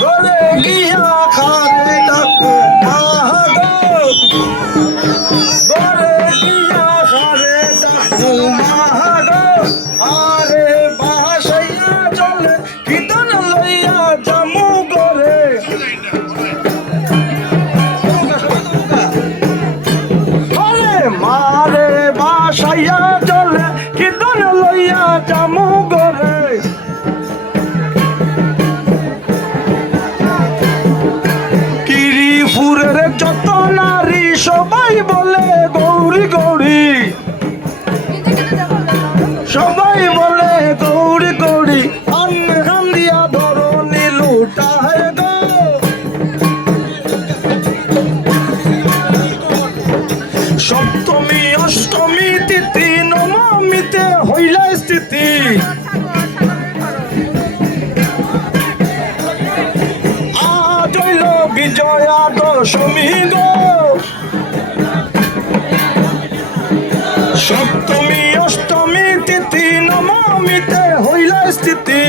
ঘরে গিয়া খারে ডাকু মাগো ঘরে গিয়া খারে ডাকু মাগো আরে বাসাইয়া চলে কীর্তন লইয়া জামু করে মারে বাসাইয়া চলে কীর্তন লইয়া জামু করে কিরিপুরের যত নারী সবাই বলে গৌরী গৌরী সবাই বলে গৌরী গৌরী আন্নে খান দিয়া ধরো নীলুটায় গো সপ্তমী অষ্টমী তিথি নবমীতে হইলা স্থিতি আজ হইল বিজয়া দশমী গো সপ্তমী অষ্টমী তিথি নবমীতে হইলা স্থিতি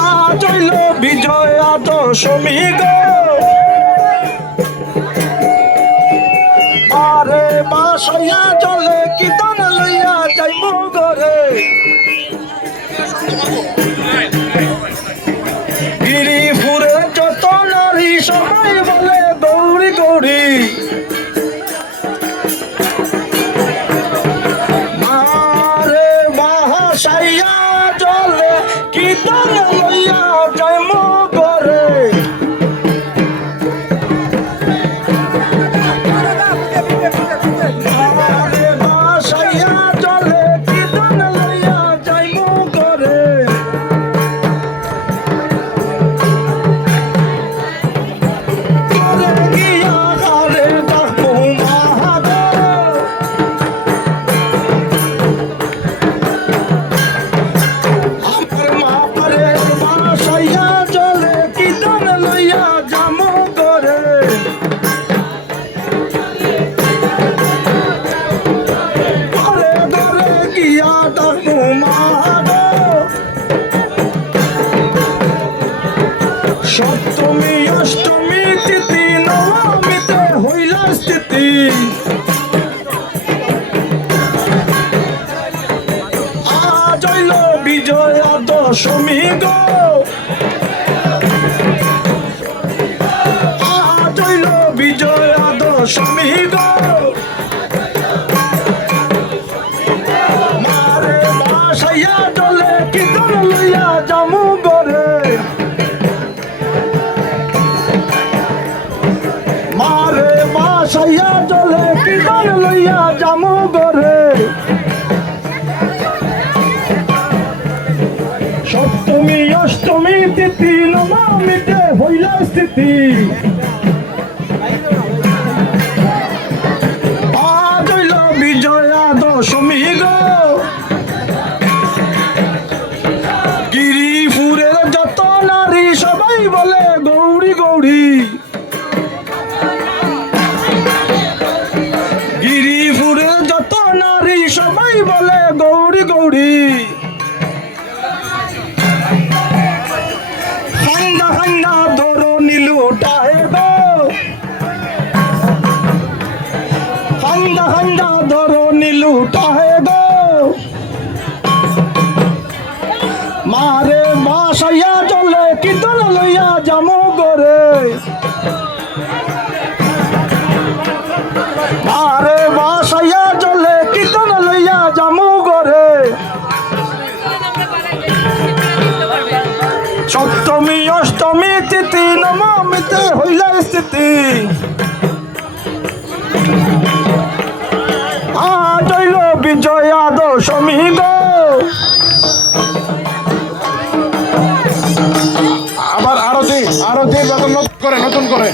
আজ হইল বিজয়া দশমী গো আরে বাসাইয়া চলে কীর্তন লইয়া যাইবো ঘরে গিরিপুরে যত নারী সবাই বলে গৌরী গৌরী মারে বাসাইয়া চলে কীর্তন লইয়া যাইবো ঘরে সপ্তমী অষ্টমী তিথি নবমীতে হইলা স্থিতি আজ হইল বিজয়া দশমী গো আজ হইল বিজয়া দশমী গো মারে বাসাইয়া চলে কীর্তন লইয়া জামু ঘরে মারে বাসাইয়া চলে কীর্তন লইয়া জামু ঘরে সপ্তমী অষ্টমী তিথি নবমীতে হইলা স্থিতি আজ হইল বিজয়া দশমী গো গিরিপুরের যত নারী সবাই বলে গৌরী গৌরী গিরিপুরের যত নারী সবাই বলে গৌরী গৌরী হাঙ্গা হাঙ্গা ধরো নীলুটায় গো হাঙ্গা হাঙ্গা ধরো নীলুটায় গো মারে বাসাইয়া চলে কীর্তন লইয়া জামু ঘরে মারে বাসাইয়া চলে কীর্তন লইয়া জামু ঘরে সপ্তমী অষ্টমী তিথি নবমীতে হইলা স্থিতি আজ হইল বিজয়া দশমী গো আবার আরতি নতুন করে